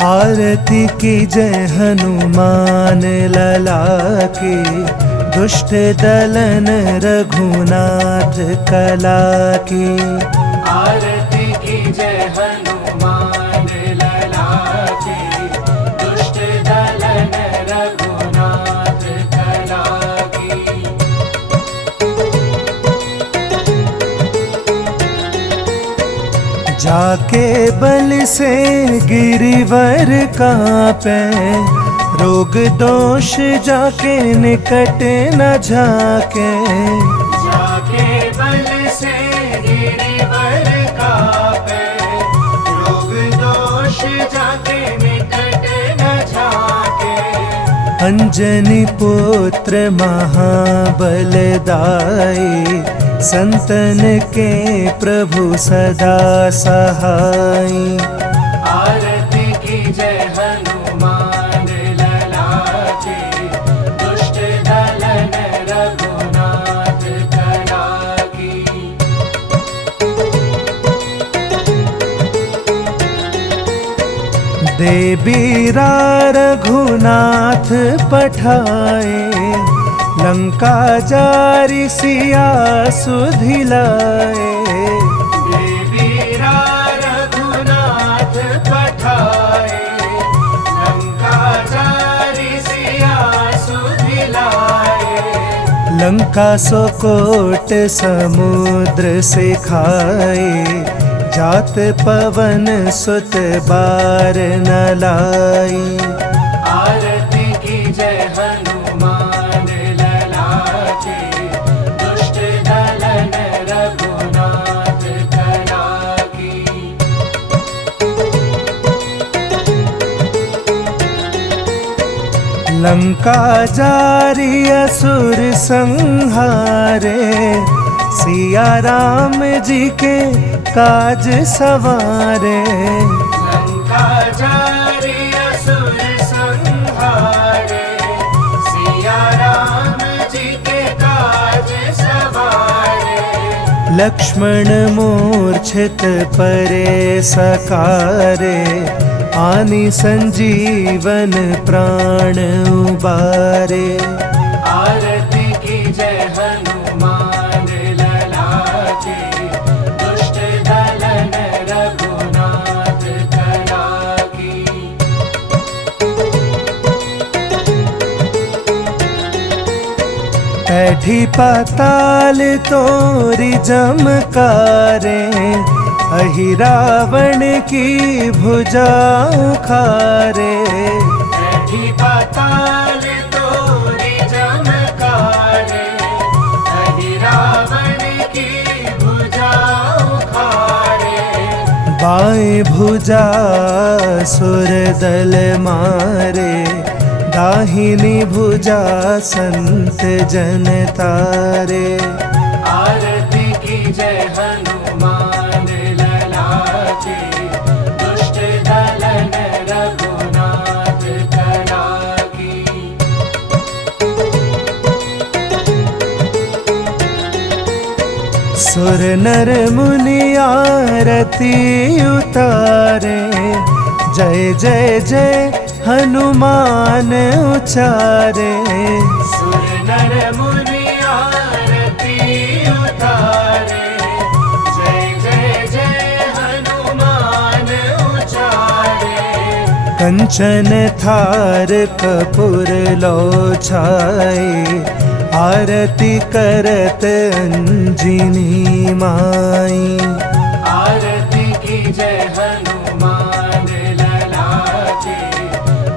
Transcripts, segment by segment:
आरती की जय हनुमान लला की, दुष्ट दलन रघुनाथ कला की। आरती की जय हनुमान लला की, दुष्ट दलन रघुनाथ कला की। जाके बल से गिरिवर कांपे, रोग दोष जाके निकट न झाके। जाके बल से गिरिवर कांपे, रोग दोष जाके निकट न झाके। अंजनी पुत्र महाबलदाई, संतन के प्रभु सदा सहाय। आरती की जय हनुमान लला की, दुष्ट दलन रघुनाथ कला की। देवीरा रघुनाथ पठाए, लंका जारि सिया सुधिलाए। देवीरा रघुनाथ पठाए, लंका जारि सिया सुधिलाए। लंका सो कोट समुद्र से खाए, जात पवन सुत बार न लाई। आरती की जय हनुमान लला की, दुष्ट दलन रघुनाथ कला की। लंका जारि असुर संहारे, सिया राम जी के काज सवारे। लंका जारि असुर संहारे, सिया राम जी के काज सवारे। लक्ष्मण मूर्छित परे सकारे, आनि संजीवन प्राण उबारे। आरती की जय हनुमान लला की, दुष्ट दलन रघुनाथ कला की। ऐठी पाताल तोरी जमकारे, अहि रावण की भुजा उखारे। ऐठी पाताल तोरी जमकारे, अहि रावण की भुजा उखारे। बाएं भुजा सुर दल मारे, दाहिनी भुजा संत जन तारे। आरती की जय हनुमान लला की, दुष्ट दलन रघुनाथ कला की। सुर नर मुनि आरती उतारे, जय जय जय हनुमान उचारे। सुर नर मुनि आरती उतारे, जय जय जय हनुमान उचारे। कंचन थार कपूर लो छाए, आरती करत अंजनी माई। आरती की जय हनुमान लला की,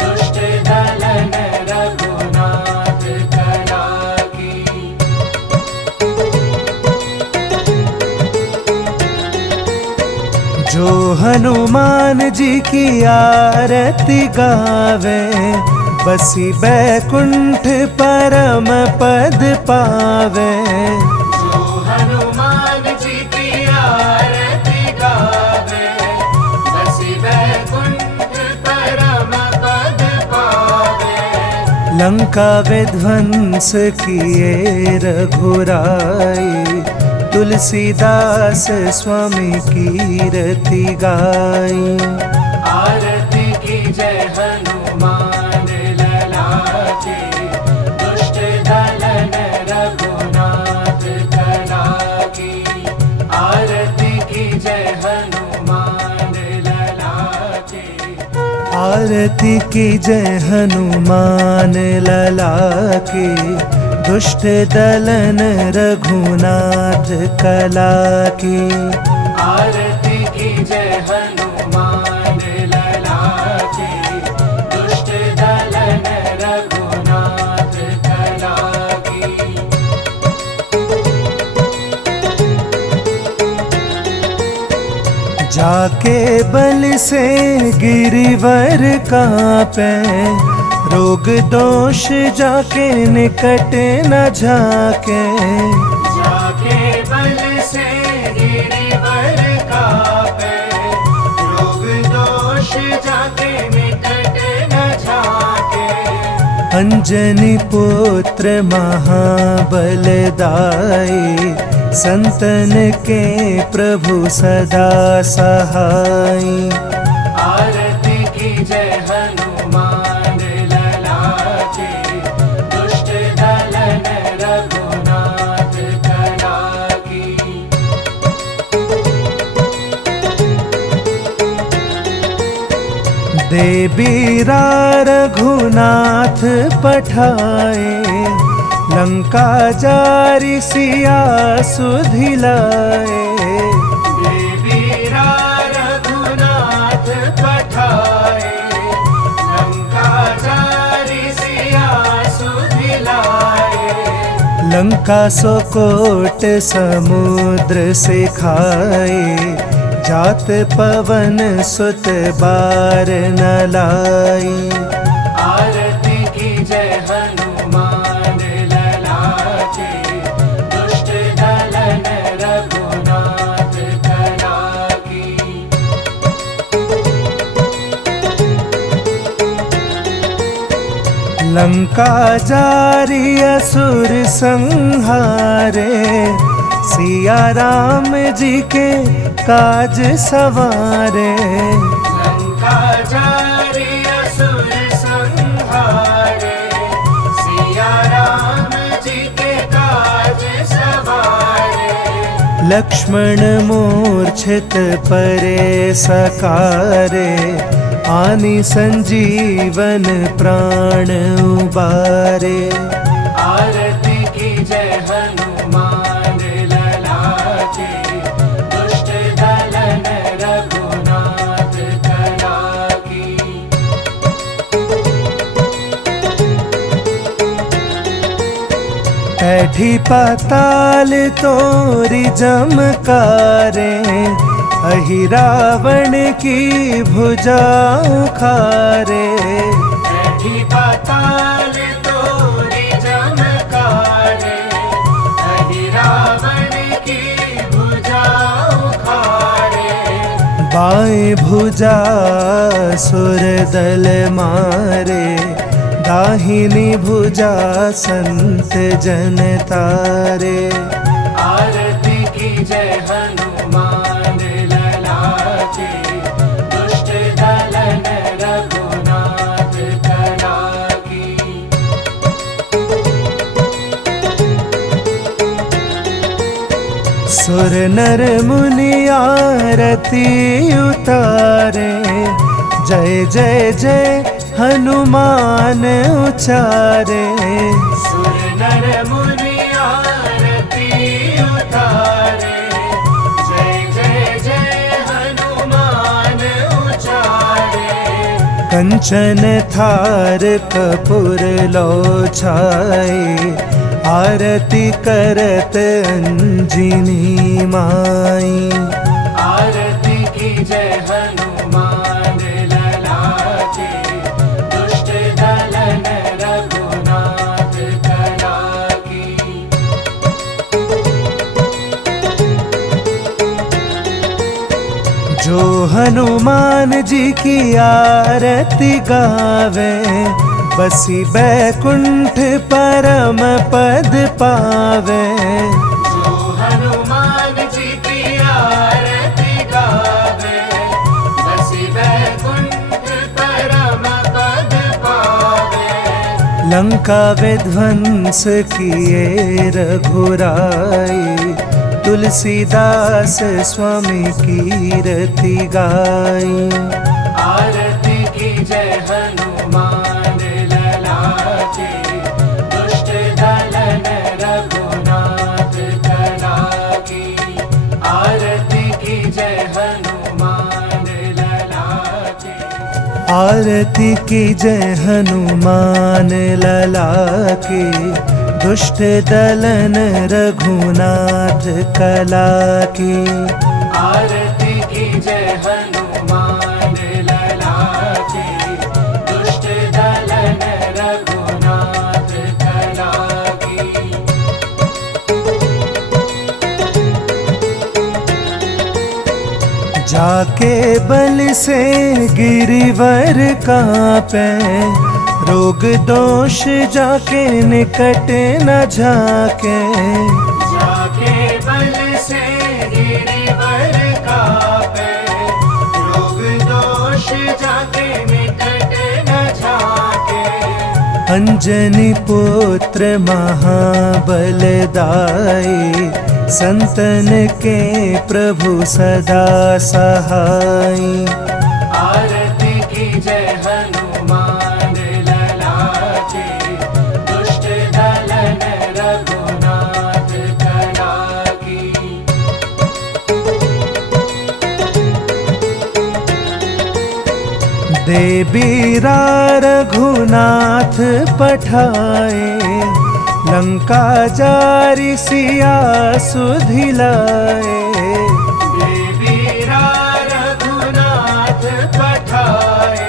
दुष्ट दलन रघुनाथ कला की। जो हनुमान जी की आरती गावे, बसी बैकुंठ परम पद पावे। जो हनुमान जी की आरती गावे, बसी बैकुंठ परम पद पावे। लंका विध्वंस किए रघुराई, तुलसीदास स्वामी कीरति गाई। आरती की आरती की जय हनुमान लला की, दुष्ट दलन रघुनाथ कला की। आरती की जय हनुमान लला की, दुष्ट दलन रघुनाथ कला की। जाके बल से गिरिवर कांपे, रोग दोष जाके निकट न झाके। जाके बल से गिरिवर कांपे, रोग दोष जाके निकट न झाके। अंजनी पुत्र महाबल दाई, संतन के प्रभु सदा सहाय। आरती की जय हनुमान लला की, दुष्ट दलन रघुनाथ कला की। देबीरा रघुनाथ पठाए, लंका जारी सिया सुधिलाए। देबीरा रघुनाथ पठाए, लंका जारी सिया सुधिलाए। लंका सोकोट समुद्र से खाए, जात पवन सुत बार न लाई। आरती की जय हनुमान लला की, दुष्ट दलन रघुनाथ कला की। लंका जारी असुर संहारे, सिया राम जी के काज सवारे। लंका जारी असुर संहारे, सिया राम जी के काज सवारे। लक्ष्मण मूर्छित परे सकारे, आनि संजीवन प्राण उबारे। आरती की जय हनुमान लला की, दुष्ट दलन रघुनाथ कला की। ऐठी पाताल तोरी जमकारे, अहि रावण की भुजा उखारे। ऐठी पाताल तोरी जमकारे, अहि रावण की भुजा उखारे। बाएं भुजा सुर दल मारे, दाहिनी भुजा संत जन तारे। आरती की जय हनुमान लला की, दुष्ट दलन रघुनाथ कला की। सुर नर मुनि आरती उतारे, जय जय जय हनुमान उचारे। सुर नर मुनि आरती उतारे, जय जय जय हनुमान उचारे। कंचन थार कपूर लो छाए, आरती करत अंजनी माई। आरती की जय हनुमान लला की, दुष्ट दलन रघुनाथ कला की। जो हनुमान जी की आरती गावे, बसी बैकुंठ परम पद पावे। जो हनुमान जी की आरती गावे, बसी बैकुंठ परम पद पावे। लंका विध्वंस किए रघुराई, तुलसीदास स्वामी कीरति गाई। आरती की जय आरती की जय हनुमान लला की, दुष्ट दलन रघुनाथ कला की। आरती की जय हनुमान लला की, दुष्ट दलन रघुनाथ कला की। जाके बल से गिरिवर कांपे, रोग दोष जाके निकट न झाके। जाके बल से गिरिवर कांपे, रोग दोष जाके निकट न झाके। अंजनी पुत्र महाबलदाई, संतन के प्रभु सदा सहाय। आरती की जय हनुमान लला की, दुष्ट दलन रघुनाथ कला की। देवीरा रघुनाथ पठाए, लंका जारी सिया सुधिलाए। देवीरा रघुनाथ पठाए,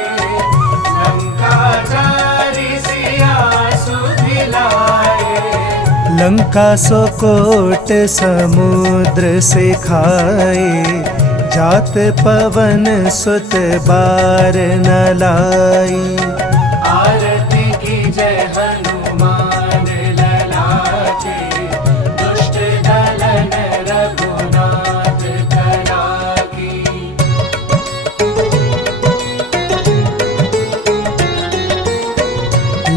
लंका जारी सिया सुधिलाए। लंका सो कोट समुद्र से खाए, जात पवन सुत बार न लाई। आरती की जय हनुमान लला की, दुष्ट दलन रघुनाथ कला की।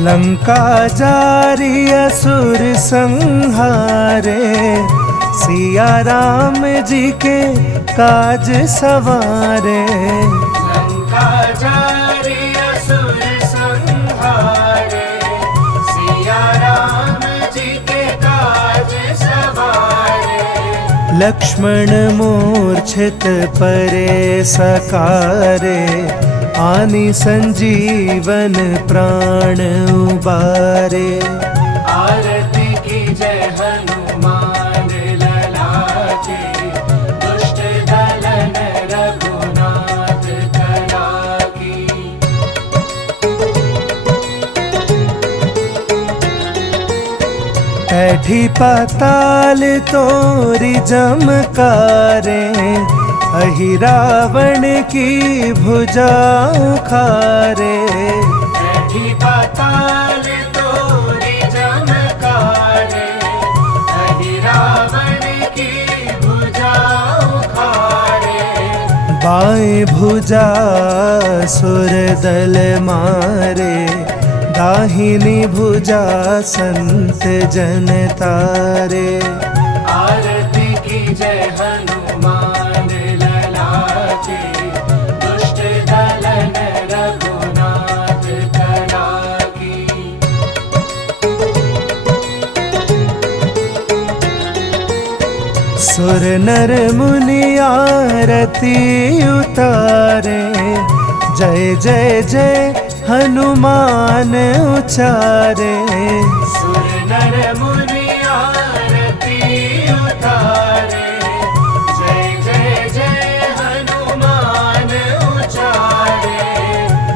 लंका जारी असुर संहारे, सिया राम जी के काज सवारे। लंका जारी असुर संहारे, सिया राम जी के काज सवारे। लक्ष्मण मूर्छित परे सकारे, आनि संजीवन प्राण उबारे। आरती की जय हनुमान लला की, दुष्ट दलन रघुनाथ कला की। बैठी पाताल तोरी जमकारे, अहि रावण की भुजा उखारे। बैठी पाताल तोरी जमकारे, अहि रावण की भुजा उखारे। बाएं भुजा सुर दल मारे, दाहिनी भुजा संत जन तारे। आरती की जय हनुमान लला की, दुष्ट दलन रघुनाथ कला की। सुर नर मुनि आरती उतारे, जय जय जय हनुमान उचारे। सुर नर मुनि आरती उतारे, जय जय जय हनुमान उचारे।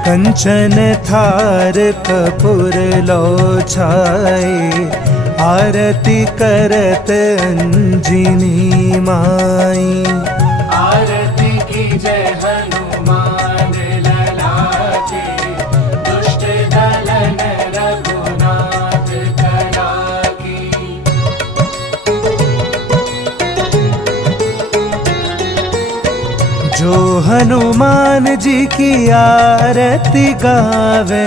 कंचन थार कपूर लो छाए, आरती करत अंजिनी माई। आरती की जय हनुमान लला की, दुष्ट दलन रघुनाथ कला की। जो हनुमान जी की आरती गावे,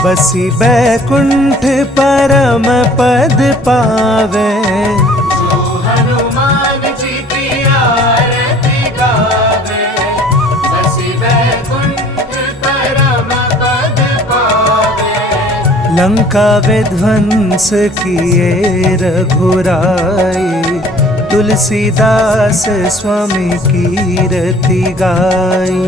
बसी बैकुंठ परम पद पावे। जो हनुमान जी की आरती गावे, बसी बैकुंठ परम पद पावे। लंका विध्वंस किए रघुराई, तुलसीदास स्वामी कीरति गाई।